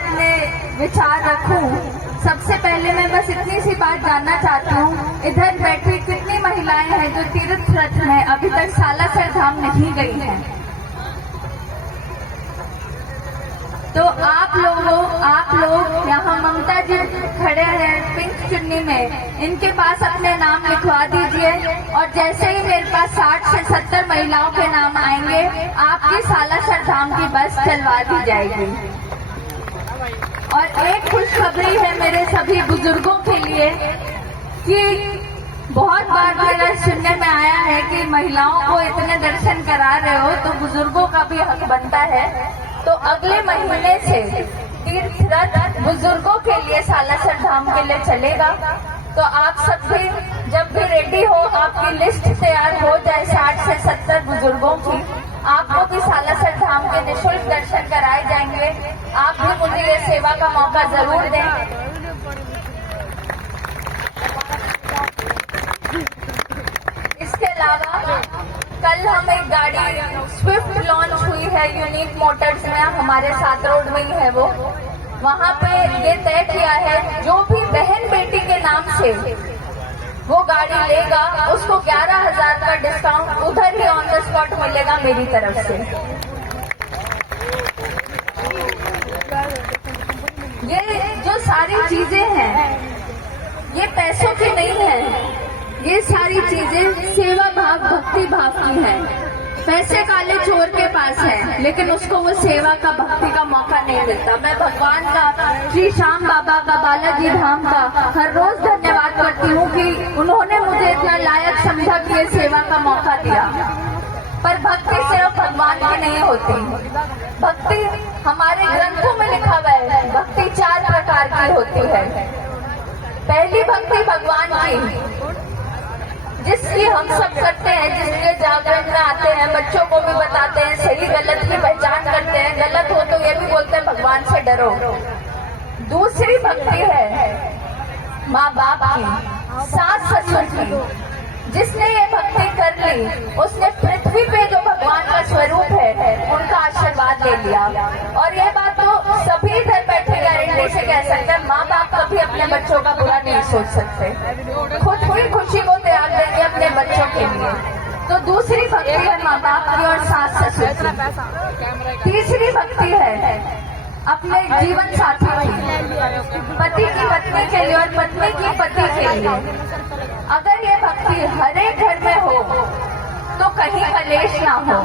अपने विचार रखूं, सबसे पहले मैं बस इतनी सी बात जानना चाहती हूँ, इधर बैठी कितनी महिलाएं हैं जो तीर्थ रथ में अभी तक सालासर धाम नहीं गई हैं? तो आप लोग यहाँ ममता जी खड़े हैं पिंक चुन्नी में, इनके पास अपने नाम लिखवा दीजिए और जैसे ही मेरे पास 60 से 70 महिलाओं के नाम आएंगे, आपकी सालासर धाम की बस चलवा दी जाएगी। और एक खुशखबरी है मेरे सभी बुजुर्गों के लिए कि बहुत बार मेरा सुनने में आया है कि महिलाओं को इतने दर्शन करा रहे हो तो बुजुर्गों का भी हक बनता है। तो अगले महीने से तीर्थ रथ बुजुर्गों के लिए सालासर धाम के लिए चलेगा। तो आप सब भी जब भी रेडी हो, आपकी लिस्ट तैयार हो जाए 60 से 70 बुजुर्गों की, आपको भी सालासर धाम के निःशुल्क दर्शन कराए जाएंगे। आप भी मुझे ये सेवा का मौका जरूर दें। इसके अलावा कल हम एक गाड़ी स्विफ्ट लॉन्च हुई है यूनिक मोटर्स में, हमारे साथ रोड में ही है वो। वहाँ पे ये तय किया है जो भी बहन बेटी के नाम से वो गाड़ी लेगा उसको 11,000 का डिस्काउंट उधर ही ऑन द स्पॉट मिलेगा मेरी तरफ से। ये जो सारी चीजें हैं ये पैसों की नहीं है, ये सारी चीजें सेवा भाव भक्ति भाव की है। पैसे काले चोर के पास है लेकिन उसको वो सेवा का भक्ति का मौका नहीं मिलता। मैं भगवान का, श्री श्याम बाबा का, बालाजी धाम का हर रोज धन्यवाद करती हूँ कि उन्होंने मुझे इतना लायक समझा कि ये सेवा का मौका दिया। पर भक्ति सिर्फ भगवान की नहीं होती, भक्ति हमारे ग्रंथों में लिखा हुआ है, भक्ति 4 प्रकार की होती है। पहली भक्ति भगवान की जिसकी हम सब करते हैं, जिसके जागरण में आते हैं, बच्चों को भी बताते हैं, सही गलत की पहचान करते हैं, गलत हो तो ये भी बोलते हैं भगवान से डरो। दूसरी भक्ति है माँ बाप की, सास ससुर की। जिसने ये भक्ति कर ली उसने पृथ्वी पे जो भगवान का स्वरूप है उनका आशीर्वाद ले लिया। और ये बात तो सभी इधर बैठे गारंटी से कह सकते हैं, माँ बाप कभी अपने बच्चों का बुरा नहीं सोच सकते, खुद की खुशी को त्याग देंगे अपने बच्चों के लिए। तो दूसरी भक्ति है माँ बाप की और सास ससुर की। तीसरी भक्ति है अपने जीवन साथी की, पति की पत्नी के लिए और पत्नी की पति के लिए। अगर ये भक्ति हर एक घर में हो तो कहीं कलेश ना हो,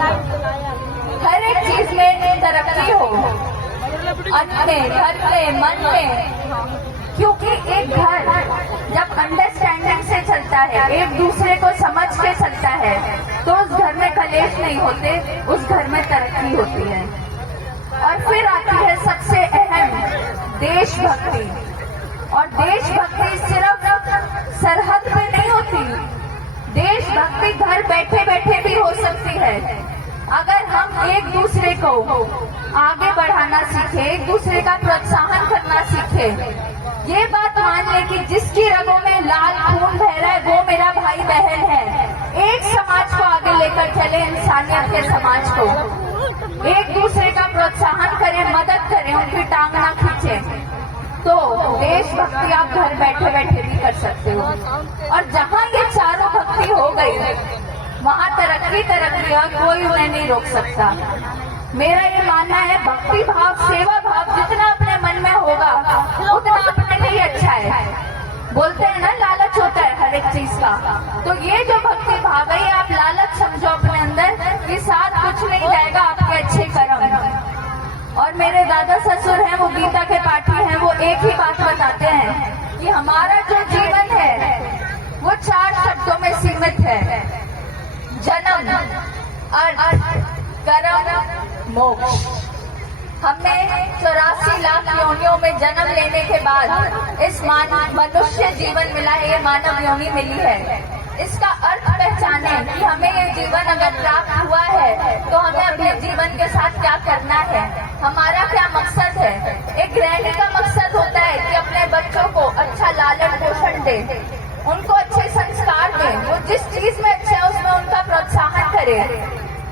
हर एक चीज में तरक्की हो, अन्न में, घर में, मन में। क्योंकि एक घर जब अंडरस्टैंडिंग से चलता है, एक दूसरे को समझ के चलता है, तो उस घर में कलेश नहीं होते, उस घर में तरक्की होती है। और फिर आती है सबसे अहम देशभक्ति। और देशभक्ति सिर्फ सरहद पे नहीं होती, देशभक्ति घर बैठे बैठे भी हो सकती है। अगर हम एक दूसरे को आगे बढ़ाना सीखे, एक दूसरे का प्रोत्साहन करना सीखे, ये बात मान ले कि जिसकी रगों में लाल खून बह रहा है वो मेरा भाई बहन है, एक समाज को आगे लेकर चले, इंसानियत के समाज को, एक दूसरे का प्रोत्साहन करें, मदद करें, उनकी टांग ना खींचे, तो देशभक्ति आप घर बैठे बैठे भी कर सकते हो। और जहाँ ये चारों भक्ति हो गई वहाँ तरक्की है, कोई उन्हें नहीं रोक सकता। मेरा ये मानना है भक्ति भाव, सेवा भाव जितना अपने मन में होगा उतना अपने लिए अच्छा है। बोलते हैं ना लालच होता है हर एक चीज का, तो ये जो भक्ति भाव है आप लालच समझो अपने अंदर कि साथ कुछ नहीं जाएगा आपके अच्छे कर्म। और मेरे दादा ससुर हैं वो गीता के पाठी हैं, वो एक ही बात बताते हैं कि हमारा जो जीवन है वो 4 शब्दों में सीमित है, जन्म, अर्थ, कर्म, मोक्ष। हमने 84 लाख योनियों में जन्म लेने के बाद इस मनुष्य जीवन मिला है, ये मानव योनि मिली है। इसका अर्थ पहचाने कि हमें ये जीवन अगर प्राप्त हुआ है तो हमें अपने जीवन के साथ क्या करना है, हमारा क्या मकसद है। एक गृहिणी का मकसद होता है कि अपने बच्चों को अच्छा लालन पोषण दे, उनको अच्छे संस्कार दे, वो जिस चीज में अच्छा है उसमें उनका प्रोत्साहन करे।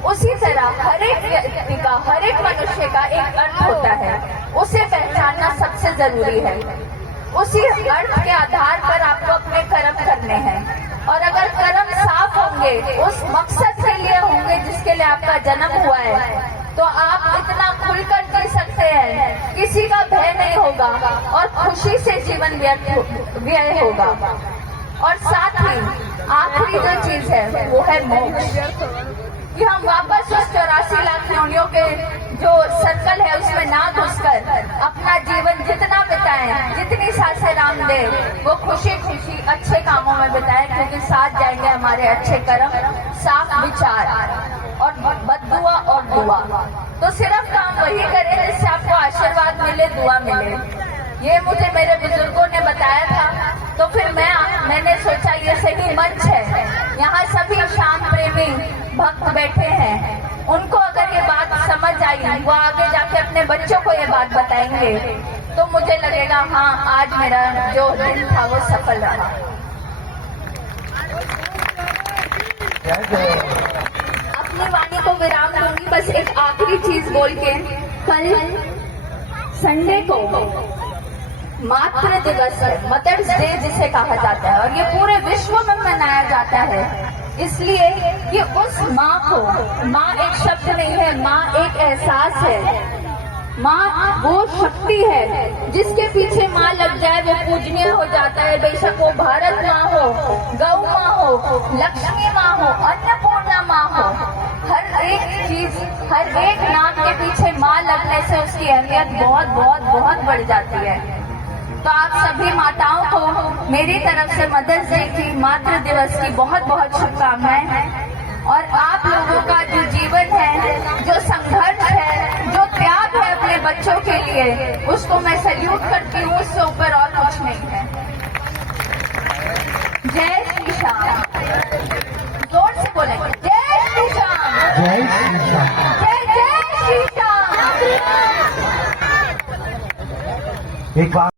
उसी तरह हर एक व्यक्ति का, हर एक मनुष्य का एक अर्थ होता है, उसे पहचाने जरूरी है। उसी अर्थ के आधार पर आपको अपने कर्म करने हैं, और अगर कर्म साफ होंगे, उस मकसद के लिए होंगे जिसके लिए आपका जन्म हुआ है, तो आप इतना खुलकर जी सकते हैं, किसी का भय नहीं होगा और खुशी से जीवन व्यय होगा। और साथ ही आखिरी जो चीज है वो है मोक्ष, कि हम वापस उस 84 लाख योनियों के जो सर्कल है उसमें ना घुसकर अपना जीवन जितना बिताएं, जितनी सांसें राम दे, वो खुशी खुशी अच्छे कामों में बिताएं, क्योंकि साथ जाएंगे हमारे अच्छे कर्म, साफ विचार और बद्दुआ और दुआ। तो सिर्फ काम वही करें जिससे आपको आशीर्वाद मिले, दुआ मिले। ये मुझे मेरे बुजुर्गों ने बताया था, तो फिर मैंने सोचा ये सही मंच है, यहाँ सभी शांत प्रेमी भक्त बैठे हैं, उनको अगर ये बात समझ आई, वो आगे जाके अपने बच्चों को ये बात बताएंगे, तो मुझे लगेगा हाँ, आज मेरा जो दिन था वो सफल रहा। अपनी वाणी को विराम दूंगी बस एक आखिरी चीज बोल के। कल संडे को मातृ दिवस है, मदर्स डे जिसे कहा जाता है, और ये पूरे विश्व में मनाया जाता है, इसलिए कि उस माँ को, माँ एक शब्द नहीं है, माँ एक एहसास है, माँ वो शक्ति है जिसके पीछे माँ लग जाए वो पूजनीय हो जाता है। बेशक वो भारत माँ हो, गौ माँ हो, लक्ष्मी माँ हो, अन्नपूर्णा माँ हो, हर एक चीज, हर एक नाम के पीछे माँ लगने से उसकी अहमियत बहुत बहुत बहुत बढ़ जाती है। तो आप सभी माताओं को मेरी तरफ से मदर्स डे की, मातृ दिवस की बहुत बहुत शुभकामनाएं। और आप लोगों का जो जीवन है, जो संघर्ष है, जो त्याग है अपने बच्चों के लिए, उसको मैं सैल्यूट करती हूँ, उससे ऊपर और कुछ नहीं है। जय श्री श्याम, जोर से बोलेंगे, जय श्री श्याम, जय श्री श्याम, जय जय श्री श्याम। एक बार